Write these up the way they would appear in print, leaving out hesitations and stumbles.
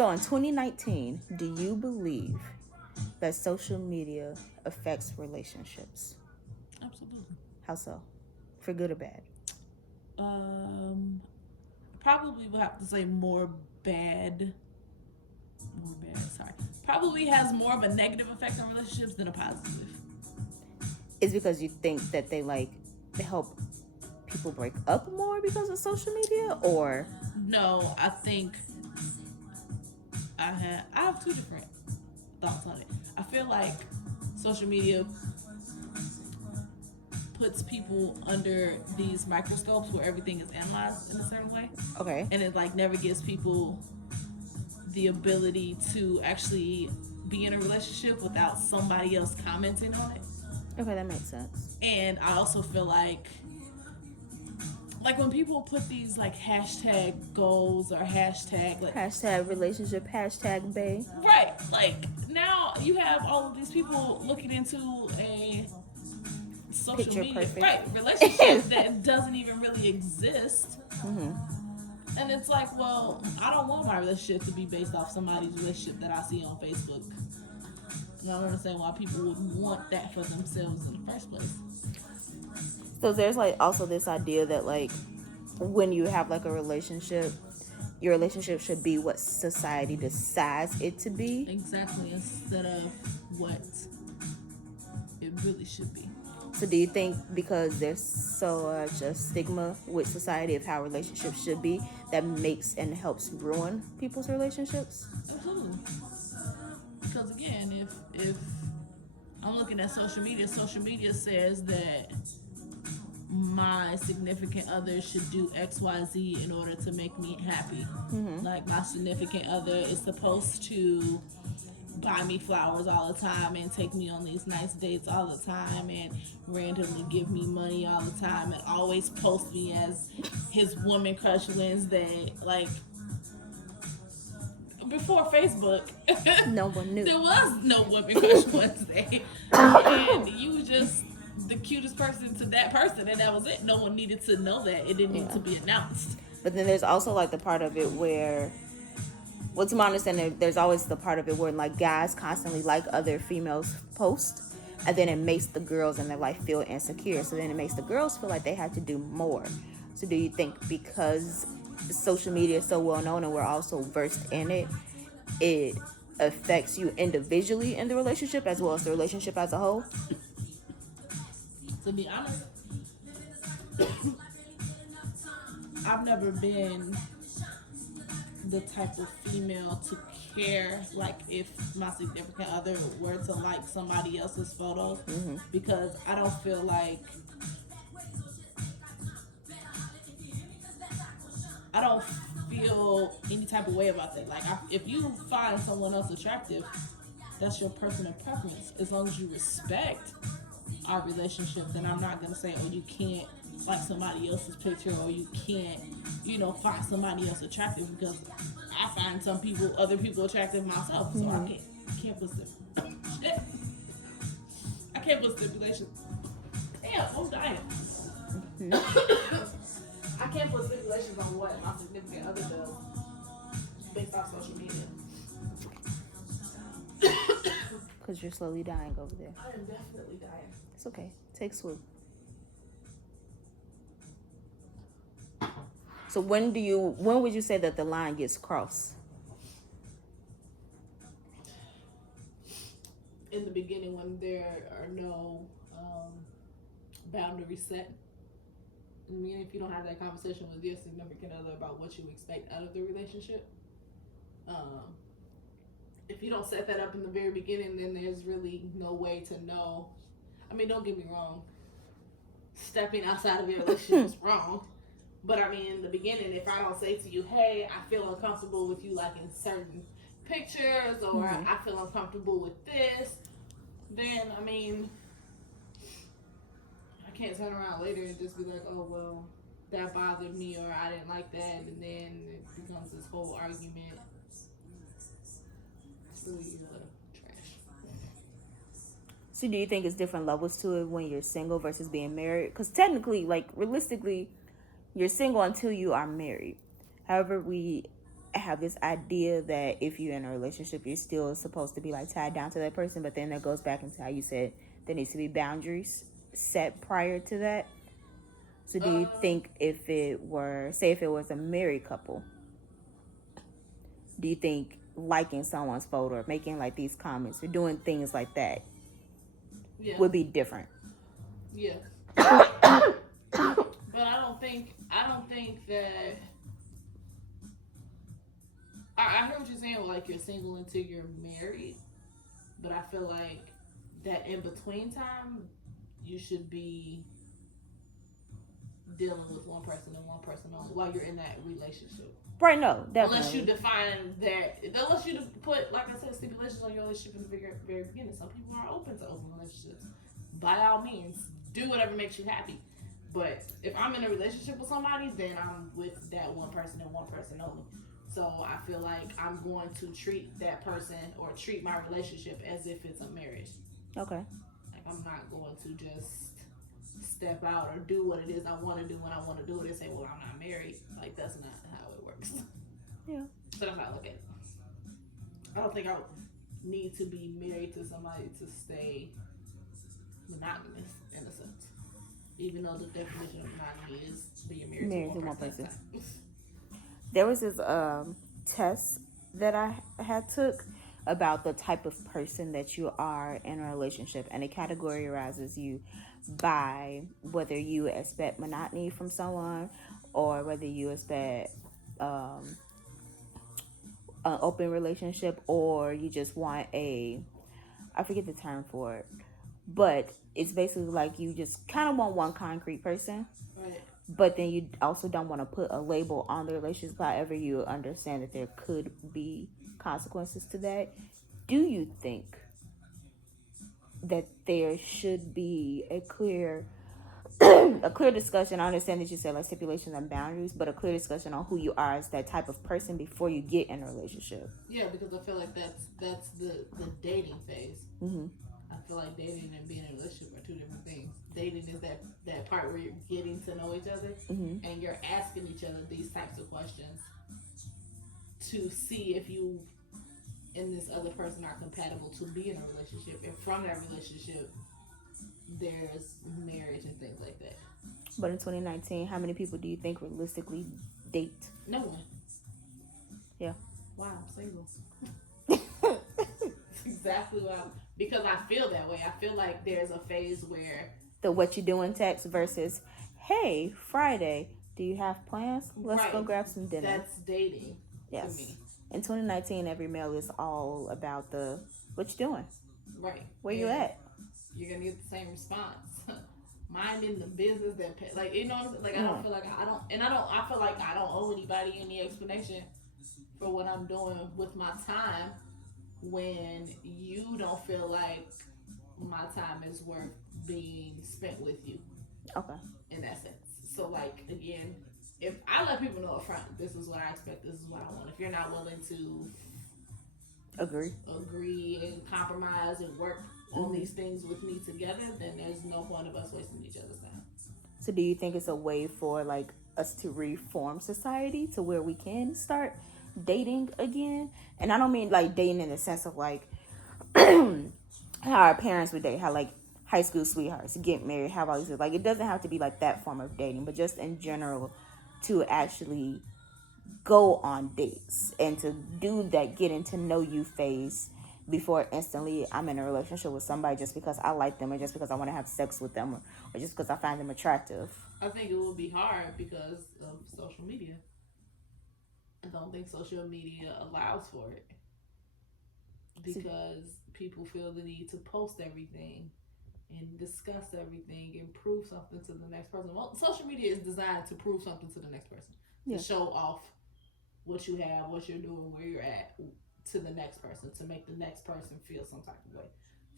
So in 2019, do you believe that social media affects relationships? Absolutely. How so? For good or bad? Um, Probably would have to say bad, more bad. Sorry, probably has more of a negative effect on relationships than a positive. Is because you think that they help people break up more because of social media, or No, I think I have two different thoughts on it. I feel like social media puts people under these microscopes where everything is analyzed in a certain way, okay, and it like never gives people the ability to actually be in a relationship without somebody else commenting on it. okay, that makes sense. And I also feel like when people put these like hashtag goals or hashtag like Hashtag relationship, hashtag bay. right, like now you have all of these people looking into a social Picture media perfect. right relationship that doesn't even really exist. Mm-hmm. And it's like, well, I don't want my relationship to be based off somebody's relationship that I see on Facebook. And I don't understand why people would want that for themselves in the first place. So there's like also this idea that like when you have like a relationship, your relationship should be what society decides it to be. Exactly, instead of what it really should be. So do you think because there's so much a stigma with society of how relationships should be that makes and helps ruin people's relationships? Absolutely. Because again, if I'm looking at social media says that my significant other should do XYZ in order to make me happy. Mm-hmm. Like my significant other is supposed to buy me flowers all the time and take me on these nice dates all the time and randomly give me money all the time and always post me as his woman crush Wednesday. Like before Facebook, No one knew. there was no woman crush Wednesday, and you were just the cutest person to that person, and that was it. No one needed to know that. It didn't need Yeah. to be announced. But then there's also like the part of it where, well, to my understanding, there's always the part of it where like guys constantly like other females' posts, and then it makes the girls in their life feel insecure. So then it makes the girls feel like they have to do more. So do you think because social media is so well known and we're also versed in it, it affects you individually in the relationship as well as the relationship as a whole? To be honest, I've never been the type of female to care like if my significant other were to like somebody else's photos Mm-hmm. because I don't feel like I don't feel any type of way about that. Like if you find someone else attractive, that's your personal preference. As long as you respect our relationship, then I'm not gonna say, oh, you can't like somebody else's picture or you can't, find somebody else attractive because I find other people attractive myself. So Mm-hmm. I can't put shit. I can't put stipulations. Damn, I'm dying. I can't put stipulations on what my significant other does based off social media. Because you're slowly dying over there. I am definitely dying. It's okay. Take swoop. So when would you say that the line gets crossed? In the beginning, when there are no boundaries set. I mean, if you don't have that conversation with your significant other about what you expect out of the relationship, if you don't set that up in the very beginning, then there's really no way to know. I mean, don't get me wrong. Stepping outside of your relationship is wrong. But I mean, in the beginning, if I don't say to you, hey, I feel uncomfortable with you liking certain pictures or I feel uncomfortable with this, then, I mean, I can't turn around later and just be like, oh, well, that bothered me or I didn't like that. And then it becomes this whole argument. It's really trash. So do you think it's different levels to it when you're single versus being married? Because technically, like realistically, you're single until you are married. However, we have this idea that if you're in a relationship, you're still supposed to be like tied down to that person. But then that goes back into how you said there needs to be boundaries set prior to that. So do you Uh, think if it were, say, if it was a married couple, do you think liking someone's photo or making like these comments or doing things like that yeah, would be different? yeah. But I don't think that I hear what you're saying, like you're single until you're married, but I feel like that in between time, you should be dealing with one person and one person only while you're in that relationship. Right, no, Unless you definitely. define that, unless you put, like I said, stipulations on your relationship in the very beginning. Some people are open to open relationships. By all means, do whatever makes you happy. But if I'm in a relationship with somebody, then I'm with that one person and one person only. So I feel like I'm going to treat that person or treat my relationship as if it's a marriage. Okay. Like I'm not going to just step out or do what it is I want to do when I want to do it and say, well, I'm not married. Like that's not how it works. Yeah. So that's how I look at it. I don't think I need to be married to somebody to stay monogamous in a sense. Even though the definition of monogamy is being married to Married one to one person at a person. time. There was this test that I had took about the type of person that you are in a relationship, and it categorizes you by whether you expect monotony from someone or whether you expect um, an open relationship or you just want a, I forget the term for it, but it's basically like you just kind of want one concrete person, Right. but then you also don't want to put a label on the relationship. However, you understand that there could be consequences to that. Do you think that there should be a clear a clear discussion? I understand that you said like stipulations and boundaries, but a clear discussion on who you are as that type of person before you get in a relationship. Yeah, because I feel like that's the dating phase. Mm-hmm. I feel like dating and being in a relationship are two different things. Dating is that part where you're getting to know each other Mm-hmm. and you're asking each other these types of questions to see if you and this other person are compatible to be in a relationship. And from that relationship, there's marriage and things like that. But in 2019, how many people do you think realistically date? No one. Yeah. Wow, I'm single. That's exactly why. Because I feel that way. I feel like there's a phase where The what you doing text versus, hey, Friday, do you have plans? Let's go right, grab some dinner. that's dating to Yes. me. In 2019, every male is all about the what you doing? Right, Where you and at? you're gonna get the same response. Mine in the business that like you know what I'm saying? Like I don't Mm. feel like I don't and I don't I feel like I don't owe anybody any explanation for what I'm doing with my time when you don't feel like my time is worth being spent with you Okay. in that sense. So like again, if I let people know up front, this is what I expect, this is what I want. If you're not willing to Agree. agree and compromise and work on Mm-hmm. these things with me together, then there's no point of us wasting each other's time. So, do you think it's a way for like us to reform society to where we can start dating again? And I don't mean like dating in the sense of like how our parents would date, how like high school sweethearts get married, have all these like it doesn't have to be like that form of dating, but just in general to actually go on dates and to do that getting to know you phase before instantly I'm in a relationship with somebody just because I like them or just because I want to have sex with them or just because I find them attractive. I think it will be hard because of social media. I don't think social media allows for it because people feel the need to post everything and discuss everything and prove something to the next person. Well, social media is designed to prove something to the next person, to Yeah. show off what you have, what you're doing, where you're at to the next person, to make the next person feel some type of way.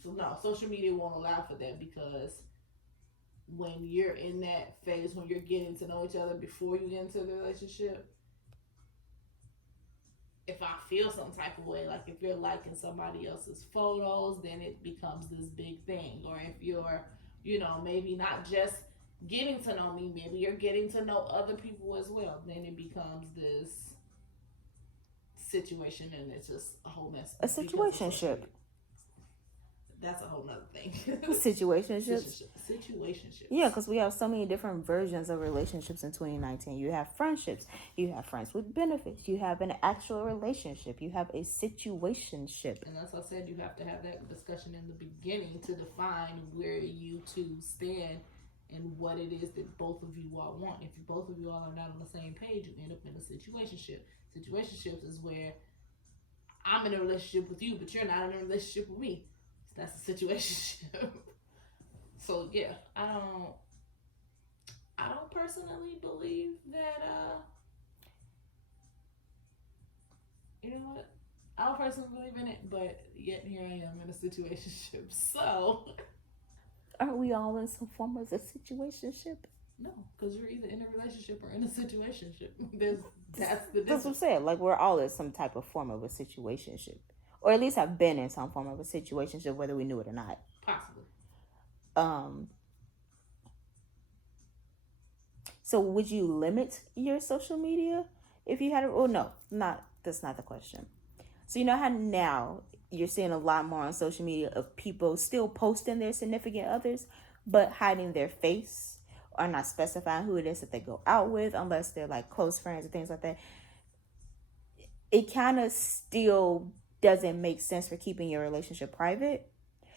So no, social media won't allow for that because when you're in that phase, when you're getting to know each other before you get into the relationship, if I feel some type of way, like if you're liking somebody else's photos, then it becomes this big thing. Or if you're, maybe not just getting to know me, maybe you're getting to know other people as well, then it becomes this situation and it's just a whole mess. A situationship. That's a whole nother thing. Situationships. Situationships. Yeah, because we have so many different versions of relationships in 2019. You have friendships. You have friends with benefits. You have an actual relationship. You have a situationship. And as I said, you have to have that discussion in the beginning to define where you two stand and what it is that both of you all want. If both of you all are not on the same page, you end up in a situationship. Situationships is where I'm in a relationship with you, but you're not in a relationship with me. So that's a situationship. So yeah, I don't personally believe that you know what? I don't personally believe in it, but yet here I am in a situationship. So aren't we all in some form of a situationship? No, because you're either in a relationship or in a situationship. That's the difference. That's what I'm saying. Like, we're all in some type of form of a situationship, or at least have been in some form of a situationship, whether we knew it or not. Possibly. So would you limit your social media if you had? No, not that's not the question. So you know how now you're seeing a lot more on social media of people still posting their significant others, but hiding their face or not specifying who it is that they go out with, unless they're like close friends and things like that. It kind of still doesn't make sense for keeping your relationship private,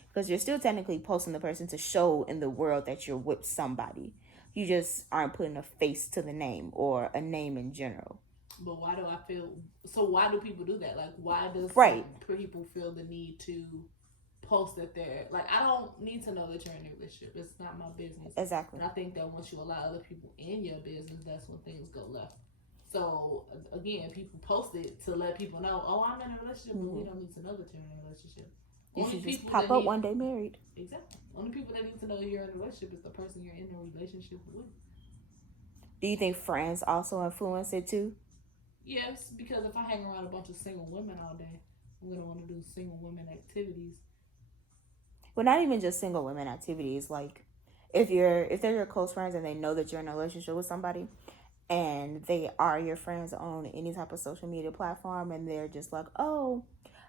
because you're still technically posting the person to show in the world that you're with somebody. You just aren't putting a face to the name or a name in general. But why do I feel so? Why do people do that? Like, why does people feel the need to post that they're like? I don't need to know that you're in a relationship. It's not my business. Exactly. And I think that once you allow other people in your business, that's when things go left. So again, people post it to let people know, oh, I'm in a relationship, but we don't need to know that you're in a relationship. You should just pop up one day married. Exactly. Only people that need to know you're in a relationship is the person you're in a relationship with. Do you think friends also influence it too? Yes, because if I hang around a bunch of single women all day, I'm gonna want to do single women activities. Well, not even just single women activities. Like, if they're your close friends and they know that you're in a relationship with somebody, and they are your friends on any type of social media platform, and they're just like, oh,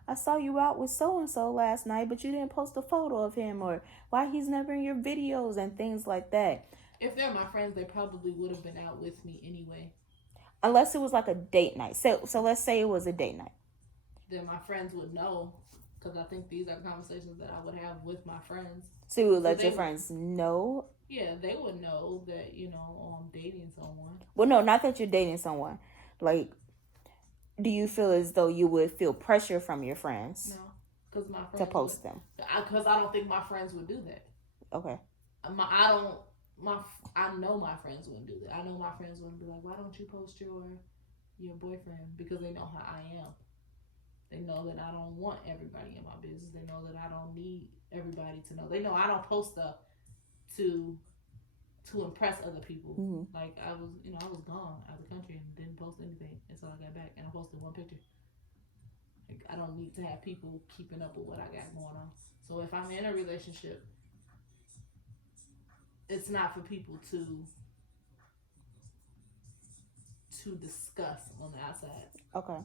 I saw you out with so and so last night, but you didn't post a photo of him, or why he's never in your videos and things like that. If they're my friends, they probably would have been out with me anyway. Unless it was like a date night. So let's say it was a date night. Then my friends would know, because I think these are conversations that I would have with my friends. So you would let your friends know? Yeah, they would know that, I'm dating someone. Well, no, not that you're dating someone. Like, do you feel as though you would feel pressure from your friends? No, because my friends to post them. Because I don't think my friends would do that. Okay. I know my friends wouldn't do that. I know my friends wouldn't be like, why don't you post your boyfriend? Because they know how I am. They know that I don't want everybody in my business. They know that I don't need everybody to know. They know I don't post stuff to impress other people. Mm-hmm. Like, I was gone out of the country and didn't post anything until I got back, and I posted one picture. Like, I don't need to have people keeping up with what I got going on. So if I'm in a relationship, it's not for people to discuss on the outside. Okay.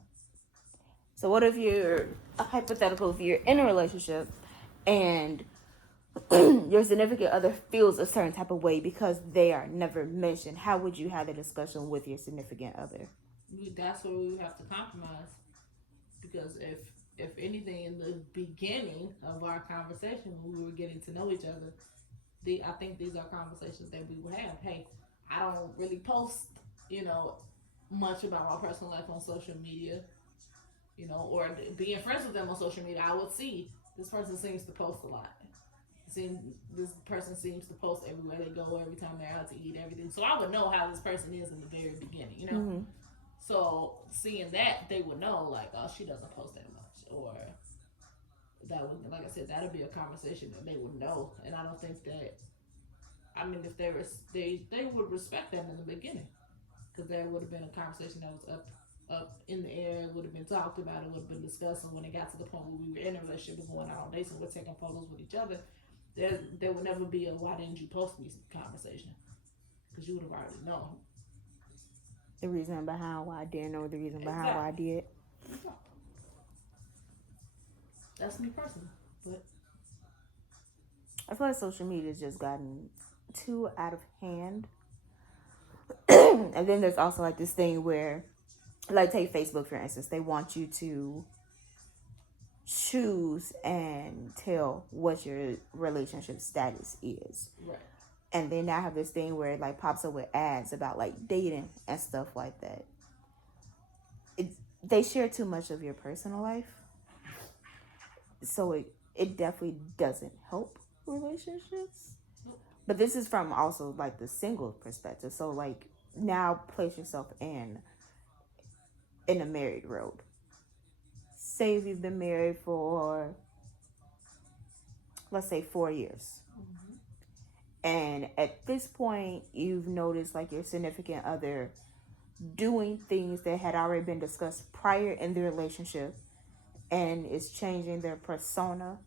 So what if you're hypothetical? If you're in a relationship and your significant other feels a certain type of way because they are never mentioned, how would you have a discussion with your significant other? That's where we have to compromise, because if anything, in the beginning of our conversation when we were getting to know each other, I think these are conversations that we would have. Hey, I don't really post, much about my personal life on social media, or being friends with them on social media. I would see this person seems to post a lot. This person seems to post everywhere they go, every time they're out to eat, everything. So I would know how this person is in the very beginning, Mm-hmm. So seeing that, they would know, like, oh, she doesn't post that much, or that would, like I said, that would be a conversation that they would know. And I don't think that, if they would respect that in the beginning, because there would have been a conversation that was up in the air. It would have been talked about. It would have been discussed. And when it got to the point where we were in a relationship and going out on dates and we're taking photos with each other, there would never be a why didn't you post me conversation, because you would have already known the reason behind why I didn't, or the reason behind why I did. Okay. That's me personally. But I feel like social media has just gotten too out of hand. And then there's also like this thing where, like, take Facebook for instance, they want you to choose and tell what your relationship status is. right. And then now I have this thing where it like pops up with ads about like dating and stuff like that. They share too much of your personal life, so it definitely doesn't help relationships. But this is from also like the single perspective. So like now place yourself in a married road. Say if you've been married for, let's say, 4 years, Mm-hmm. and at this point you've noticed like your significant other doing things that had already been discussed prior in the relationship, and it's changing their persona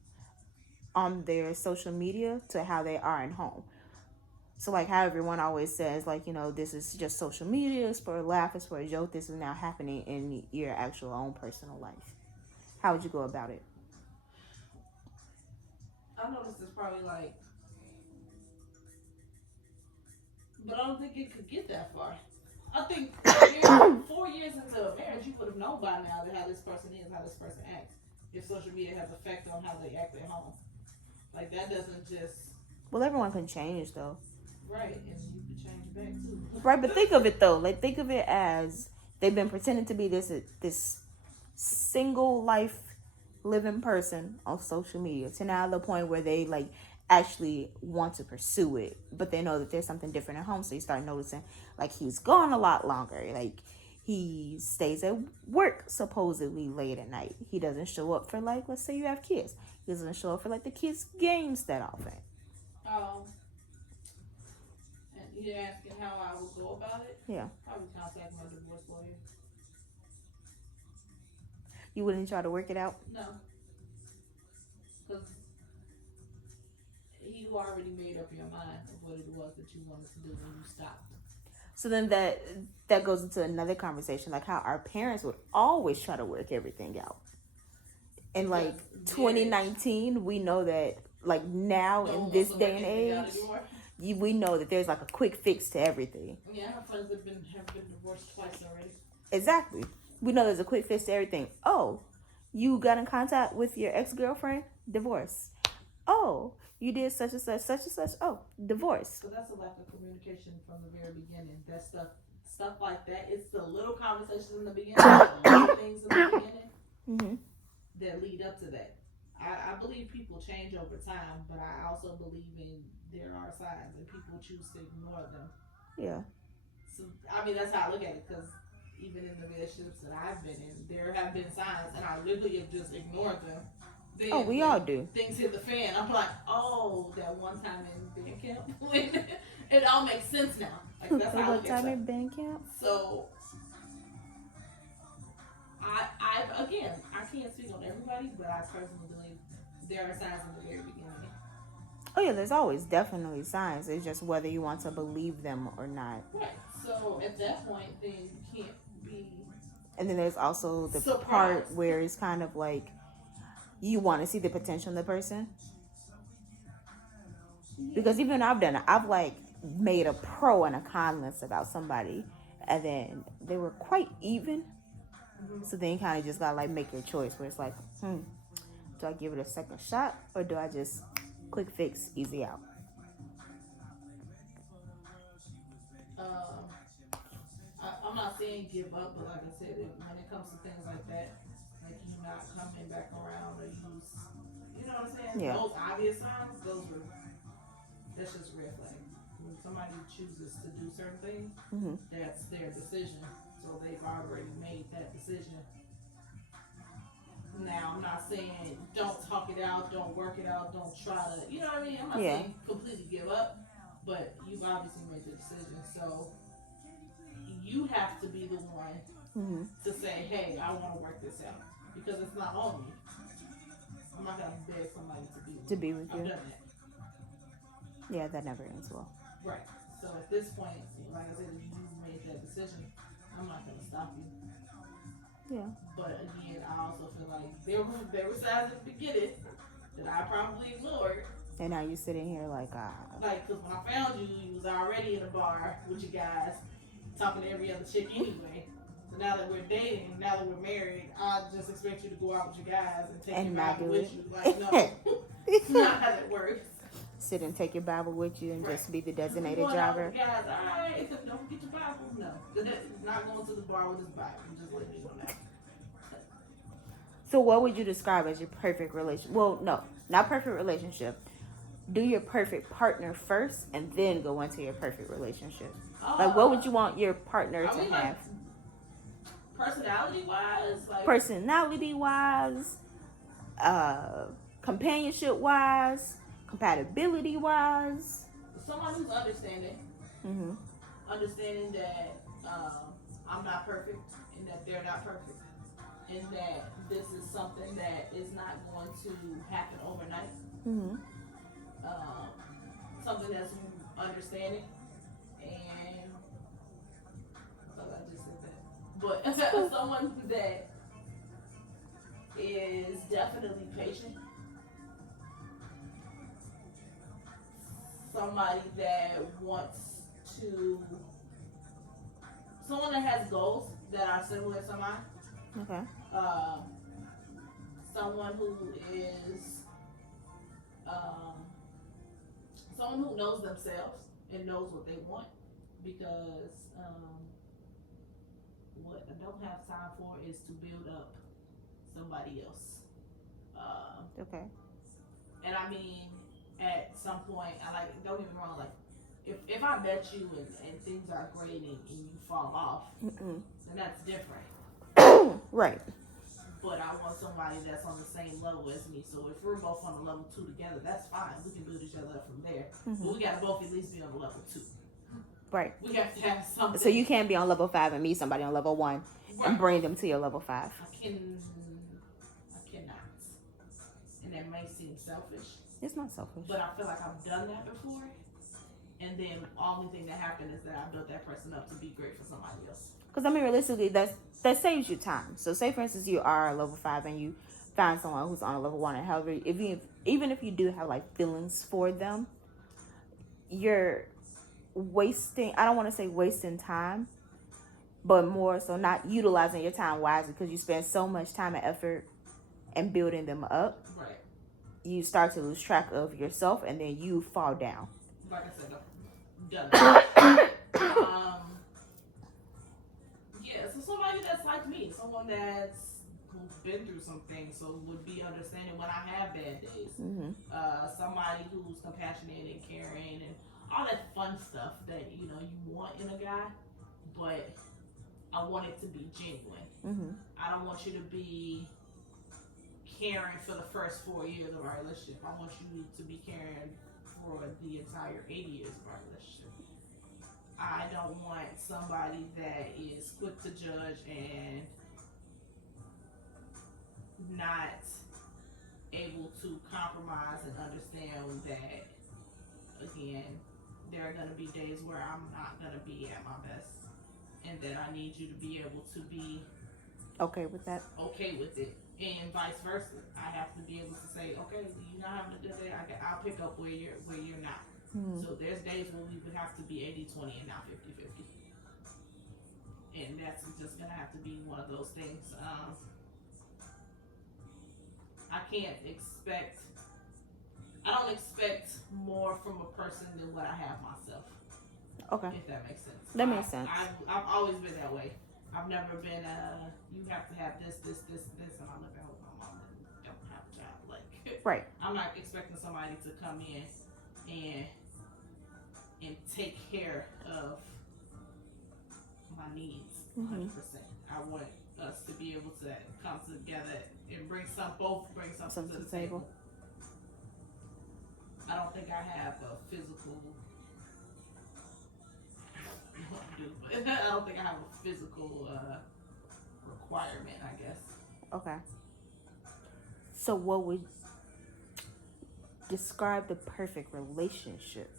on their social media to how they are in home. So like how everyone always says, like, this is just social media, it's for a laugh, it's for a joke, this is now happening in your actual own personal life. How would you go about it? I noticed it's probably like, but I don't think it could get that far. I think 4 years into a marriage, you would have known by now that how this person is, how this person acts. If social media has effect on how they act at home, like that doesn't just Well, everyone can change though. right, and you can change back too. Right, but think of it though. Like think of it as they've been pretending to be this single life living person on social media to now the point where they like actually want to pursue it, but they know that there's something different at home. So you start noticing like he's gone a lot longer. Like he stays at work supposedly late at night. He doesn't show up for, like, let's say you have kids. He doesn't show up for like the kids' games that often. Um, and you're asking how I would go about it. Yeah. Probably contact my divorce lawyer. You wouldn't try to work it out? No, because you already made up your mind of what it was that you wanted to do when you stopped. So then that goes into another conversation, like how our parents would always try to work everything out. And like 2019, we know that like now in this day and age, we know that there's like a quick fix to everything. Yeah, I have friends that have been divorced twice already. Exactly. We know there's a quick fix to everything. Oh, you got in contact with your ex-girlfriend? Divorce. Oh, you did such and such, such and such. Oh, divorce. So that's a lack of communication from the very beginning. That stuff like that. It's the little conversations in the beginning, the little things in the beginning Mm-hmm. that lead up to that. I believe people change over time, but I also believe in there are signs and people choose to ignore them. Yeah. So I mean that's how I look at it, because even in the relationships that I've been in, there have been signs, and I literally have just ignored them. Then, oh, we all do. Things hit the fan. I'm like, oh, that one time in band camp. When it all makes sense now. Like that's how I look at time stuff. in band camp? So I again, I can't speak on everybody, but I personally believe there are signs in the very beginning. Oh yeah, there's always definitely signs. It's just whether you want to believe them or not. Right. So at that point, then you can't be. And then there's also the surprised. part where it's kind of like you want to see the potential in the person. Because even I've done it, I've like made a pro and a con list about somebody, and then they were quite even. Mm-hmm. So then you kind of just gotta like make your choice, where it's like, do I give it a second shot or do I just quick fix, easy out? I'm not saying give up, but like I said, when it comes to things like that, like you not coming back around, or you know what I'm saying? Yeah. Those obvious signs, that's just a red flag. When somebody chooses to do certain things, that's their decision. So they've already made that decision. Now, I'm not saying don't talk it out, don't work it out, don't try to, you know what I mean? I'm not saying completely give up, but you've obviously made the decision. So you have to be the one to say, hey, I want to work this out, because it's not on you. I'm not going to beg somebody to be with you. I've done that. Yeah, that never ends well. Right. So at this point, like I said, if you made that decision, I'm not going to stop you. Yeah. But again, I also feel like there were signs at the beginning that I probably ignored. And now you're sitting here like, ah. Like, because when I found you, you was already in a bar with you guys, talking to every other chick anyway. So now that we're dating, now that we're married, I just expect you to go out with your guys and take your not Bible do with it. you. Like, no, it's not how that works. Sit and take your Bible with you and Right. just be the We're designated going out driver. with the guys, all right, don't forget your Bible. No, it's not going to the bar with his Bible. I'm just letting you know that. So what would you describe as your perfect relationship? Well, no, not perfect relationship. Do your perfect partner first and then go into your perfect relationship. Like, what would you want your partner to have? Like, personality-wise? Like, personality-wise, companionship-wise, compatibility-wise. Someone who's understanding. Mm-hmm. Understanding that I'm not perfect and that they're not perfect. And that this is something that is not going to happen overnight. Mm-hmm. Something that's understanding, and I thought I just said that. But someone that is definitely patient. Somebody that wants to. Someone that has goals that are similar to mine. Okay. Someone who is someone who knows themselves and knows what they want, because what I don't have time for is to build up somebody else. Okay. And I mean, at some point, don't get me wrong, like if I met you and things are great and you fall off, then that's different. Right. But I want somebody that's on the same level as me. So if we're both on a level 2 together, that's fine. We can build each other up from there. Mm-hmm. But we gotta both at least be on the level 2. Right. We have to have something. So you can't be on level 5 and meet somebody on level 1 and bring them to your level 5. I cannot. And that may seem selfish. It's not selfish. But I feel like I've done that before. And then the only thing that happened is that I built that person up to be great for somebody else. Because, I mean, realistically, that saves you time. So, say, for instance, you are a level 5 and you find someone who's on a level 1. And however, even if you do have, like, feelings for them, you're wasting, I don't want to say wasting time, but more so not utilizing your time wisely, because you spend so much time and effort in building them up. Right. You start to lose track of yourself, and then you fall down. Like I said, I've done that. Yeah, so somebody that's like me, someone who's been through some things, so would be understanding when I have bad days. Mm-hmm. Somebody who's compassionate and caring and all that fun stuff that you want in a guy, but I want it to be genuine. Mm-hmm. I don't want you to be caring for the first 4 years of our relationship. I want you to be caring for the entire 80 years of our relationship. I don't want somebody that is quick to judge and not able to compromise and understand that, again, there are going to be days where I'm not going to be at my best, and that I need you to be able to be okay with that. Okay with it, and vice versa. I have to be able to say, okay, you're not having a good day. I'll pick up where you're not. Mm-hmm. So there's days when we would have to be 80-20 and not 50-50. And that's just going to have to be one of those things. I don't expect more from a person than what I have myself. Okay. If that makes sense. That makes sense. I've always been that way. I've never been you have to have this, and I look at my mom and don't have a job. Like, right. I'm not expecting somebody to come in and take care of my needs 100%. I want us to be able to come together and bring something to the table. I don't think I have a physical I don't think I have a physical requirement, I guess. Okay. So what would describe the perfect relationship?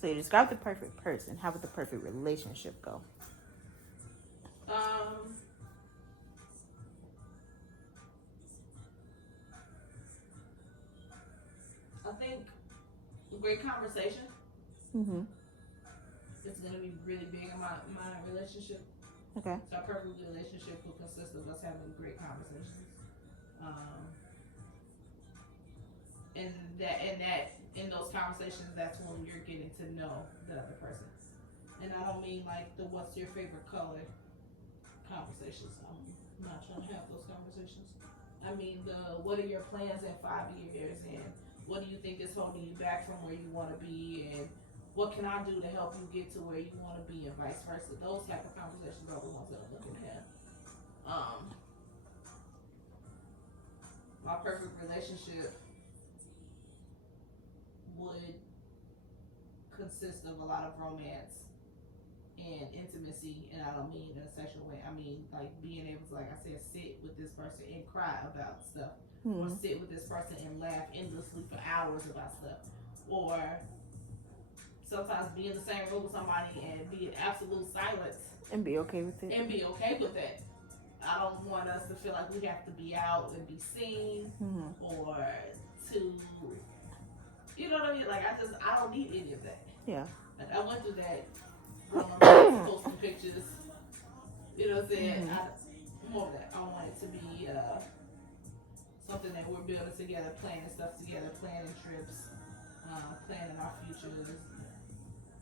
So you describe the perfect person. How would the perfect relationship go? I think great conversation Mhm. is going to be really big in my relationship. Okay. So a perfect relationship will consist of us having great conversations. Um, and in those conversations, that's when you're getting to know the other person. And I don't mean like the what's your favorite color conversations. I'm not trying to have those conversations. I mean the what are your plans in 5 years, and what do you think is holding you back from where you want to be, and what can I do to help you get to where you want to be, and vice versa. Those type of conversations are the ones that I'm looking at. Um, my perfect relationship would consist of a lot of romance and intimacy, and I don't mean in a sexual way. I mean like being able to, like I said, sit with this person and cry about stuff, or Mhm. sit with this person and laugh endlessly for hours about stuff, or sometimes be in the same room with somebody and be in absolute silence And be okay with it. and be okay with that. I don't want us to feel like we have to be out and be seen, Mhm. or to, you know what I mean? Like I don't need any of that. Yeah. Like I went through that growing up, posting pictures. You know what I'm saying? Mhm. More of that. I want it to be something that we're building together, planning stuff together, planning trips, planning our futures.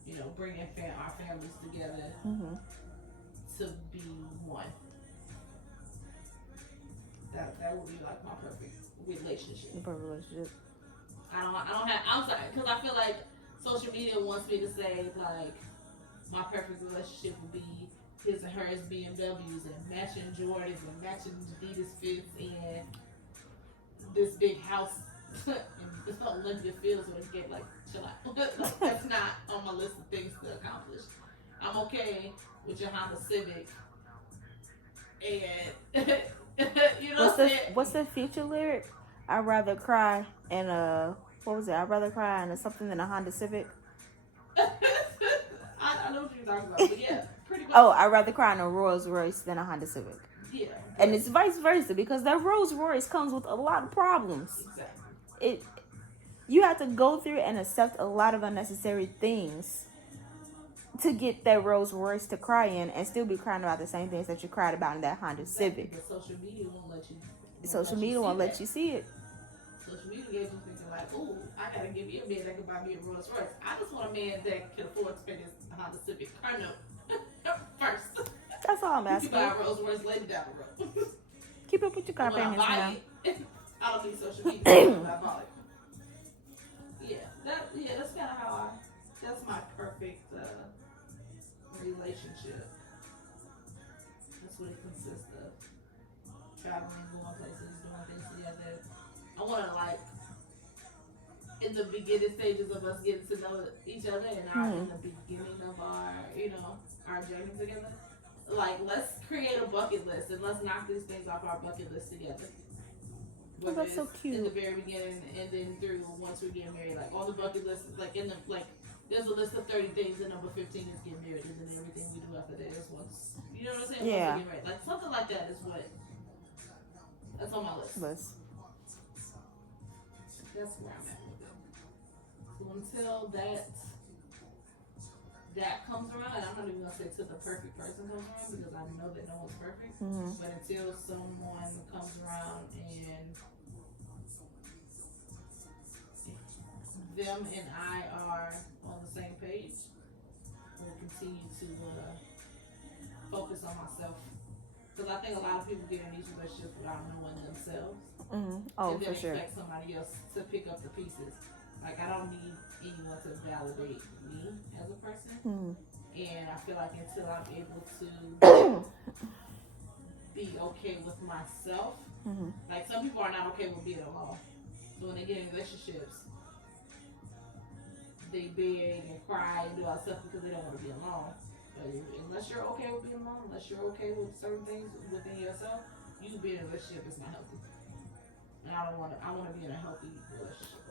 You know, bringing our families together Mhm. to be one. That would be like my perfect relationship. The perfect relationship. I don't have. I'm sorry, because I feel like social media wants me to say like my perfect relationship would be his and hers BMWs and matching Jordans and matching Adidas fits and this big house in Olympia Fields with a gate. Like, chill out. Like, that's not on my list of things to accomplish. I'm okay with your Honda Civic and you know what I'm saying? What's the feature lyric? I'd rather cry in a what was it? I'd rather cry in a something than a Honda Civic. I know what you're talking about, but yeah, pretty much. Oh, I'd rather cry in a Rolls Royce than a Honda Civic. Yeah, And it's vice versa because that Rolls Royce comes with a lot of problems. exactly. You have to go through and accept a lot of unnecessary things to get that Rolls Royce to cry in and still be crying about the same things that you cried about in that Honda Civic. But social media won't let you. Social media won't let you see it. Social media gave you thinking like, oh, I gotta give you a man that can buy me a Rolls Royce. I just want a man that can afford to pay this Honda Civic car note first. That's all I'm You asking. can buy a Rolls Royce later down the road. Keep up with your car When I payments buy now. it, I don't need social media when I bought it. That's kind of how that's my perfect relationship. That's what it consists of. Traveling, going places, doing things together. I want to like in the beginning stages of us getting to know each other and in the beginning of our journey together. Like, let's create a bucket list and let's knock these things off our bucket list together. Oh, that's so cute. In the very beginning and then through once we get married, like all the bucket lists, like there's a list of 30 things and number 15 is getting married, and then everything we do after that is once, you know what I'm saying? Yeah. Once we get married. Like something like that is that's on my list. That's where I'm at with it. So until that comes around, and I'm not even gonna say till the perfect person comes around because I know that no one's perfect. Mm-hmm. But until someone comes around and them and I are on the same page, we'll continue to focus on myself. Because I think a lot of people get in these relationships without knowing themselves. Mm-hmm. Oh, and then for sure. expect somebody else to pick up the pieces. Like, I don't need anyone to validate me as a person. Mm-hmm. And I feel like until I'm able to be okay with myself, mm-hmm. like some people are not okay with being alone. So when they get in relationships, they beg and cry and do all that stuff because they don't want to be alone. But unless you're okay with being alone, unless you're okay with certain things within yourself, you being in a relationship is not healthy. And I want to be in a healthy relationship.